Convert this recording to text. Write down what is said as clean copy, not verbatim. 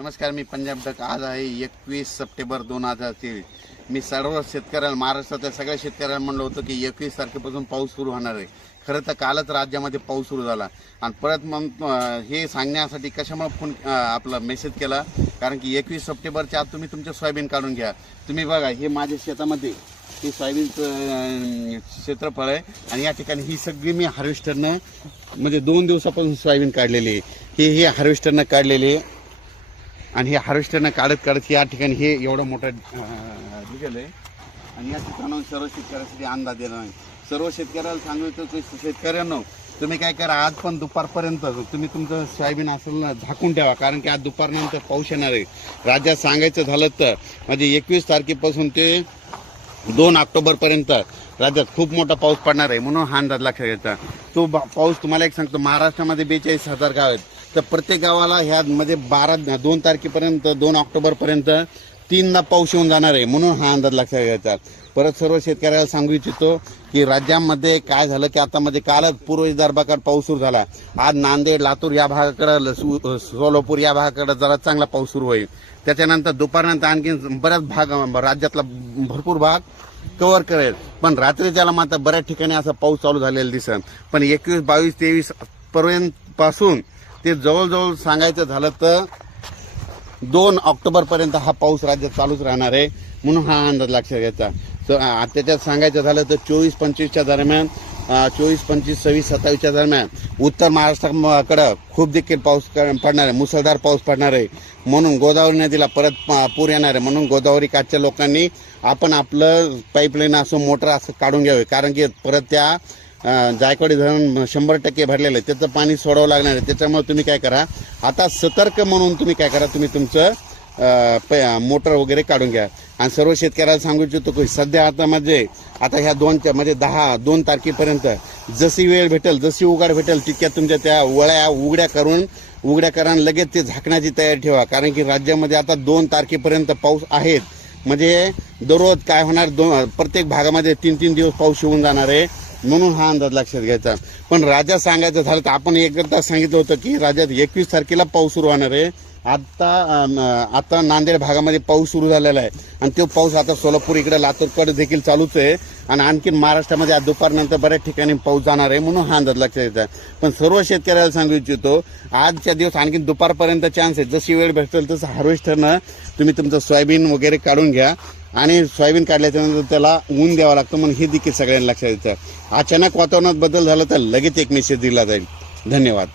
नमस्कार, मी पंजाब डक. आज आहे 21 सप्टेंबर 2023. मी सर्व शेतकऱ्यांना, महाराष्ट्रातल्या सगळ्या शेतकऱ्यांना म्हणलं होतं की 21 तारखेपासून पाऊस सुरू होणार आहे. खरं तर कालच राज्यामध्ये पाऊस सुरू झाला आणि परत मग हे सांगण्यासाठी कशामुळे फोन आपला मेसेज केला, कारण की 21 सप्टेंबरच्या आत तुम्ही तुमचं सोयाबीन काढून घ्या. तुम्ही बघा, हे माझ्या शेतामध्ये हे सोयाबीनचं क्षेत्रफळ आहे आणि या ठिकाणी ही सगळी मी हार्वेस्टरनं म्हणजे 2 दिवसापासून सोयाबीन काढलेली आहे. हे हार्वेस्टरनं काढलेले आणि हे हार्वेस्टरनं काढत या ठिकाणी हे एवढं मोठं निघालं आहे. आणि या ठिकाणाहून सर्व शेतकऱ्यांसाठी अंदाज देणार नाही. सर्व शेतकऱ्याला सांगू इच्छितो की शेतकऱ्यांनो, तुम्ही काय करा, आज पण दुपारपर्यंत तुम्ही तुमचं सोयाबीन असेल ना झाकून ठेवा, कारण की आज दुपारनंतर पाऊस येणार आहे. राज्यात सांगायचं झालं तर म्हणजे 21 तारखेपासून ते 2 ऑक्टोबरपर्यंत राज्यात खूप मोठा पाऊस पडणार आहे. म्हणून हा अंदाज लक्षात घ्यायचा. तो पाऊस तुम्हाला एक सांगतो, महाराष्ट्रामध्ये 42,000 गाव आहेत, तर प्रत्येक गावाला ह्यामध्ये 2 तारखेपर्यंत 2 ऑक्टोबरपर्यंत 3दा पाऊस येऊन जाणार आहे. म्हणून हा अंदाज लक्षात घ्यायचा. परत सर्व शेतकऱ्याला सांगू इच्छितो की राज्यामध्ये काय झालं की आता मध्ये कालच पूर्व विदर्भाकडे पाऊस सुरू झाला. आज नांदेड, लातूर या भागाकडे, सोलापूर या भागाकडे जरा चांगला पाऊस सुरू होईल. त्याच्यानंतर दुपारनंतर आणखी बऱ्याच भाग, राज्यातला भरपूर भाग कव्हर करेल. पण रात्रीच्याला मात्र बऱ्याच ठिकाणी असा पाऊस चालू झालेला दिसेल. पण 21, 22, 23 पर्यंत पासून ते जवळजवळ सांगायचं झालं तर 2 ऑक्टोबरपर्यंत हा पाऊस राज्यात चालूच राहणार आहे. म्हणून हा अंदाज लक्षात घ्यायचा. त्याच्यात सांगायचं झालं तर 24-25च्या दरम्यान, 24, 25, 26, 27च्या दरम्यान उत्तर महाराष्ट्राकडं खूप देखील पाऊस पडणार आहे, मुसळधार पाऊस पडणार आहे. म्हणून गोदावरी नदीला परत पूर येणार आहे. म्हणून गोदावरी काठच्या लोकांनी आपण आपलं पाईपलाईन असं मोटर असं काढून घ्यावे, कारण की परत त्या जायकवाडी धरण 100% भरलेलं आहे, त्याचं पाणी सोडावं लागणार आहे. त्याच्यामुळे तुम्ही काय करा, आता सतर्क म्हणून तुम्ही काय करा, तुम्ही तुमचं मोटर वगैरे काढून घ्या. आणि सर्व शेतकऱ्याला सांगू इच्छितो की सध्या आता ह्या 2 तारखेपर्यंत जशी वेळ भेटेल, जशी उघाड भेटेल, तितक्या तुमच्या त्या वळ्या उघड्या करा आणि लगेच ते झाकण्याची तयारी ठेवा. कारण की राज्यामध्ये आता 2 तारखेपर्यंत पाऊस आहेत. म्हणजे दररोज काय होणार, प्रत्येक भागामध्ये 3-3 दिवस पाऊस येऊन जाणार आहे. म्हणून हा अंदाज लक्षात घ्यायचा. पण राज्यात सांगायचं झालं तर आपण एकदा सांगितलं होतं की राज्यात 21 तारखेला पाऊस सुरू होणार आहे. आता नांदेड भागामध्ये पाऊस सुरू झालेला आहे आणि तो पाऊस आता सोलापूर इकडे लातूरकडे देखील चालूच आहे. आणि आणखी महाराष्ट्रामध्ये आज दुपारनंतर बऱ्याच ठिकाणी पाऊस जाणार आहे. म्हणून हा अंदाज लक्षात घ्यायचा. पण सर्व शेतकऱ्याला सांगू इच्छितो, आजच्या दिवस आणखी दुपारपर्यंत चान्स आहे. जशी वेळ भेटेल तसं हार्वेस्टरनं तुम्ही तुमचं सोयाबीन वगैरे काढून घ्या. आणि सोयाबीन काढल्याच्या नंतर त्याला ऊन द्यावं लागतं. म्हणून हे देखील सगळ्यांना लक्षात द्यायचं. अचानक वातावरणात बदल झाला तर लगेच एक मेसेज दिला जाईल. धन्यवाद.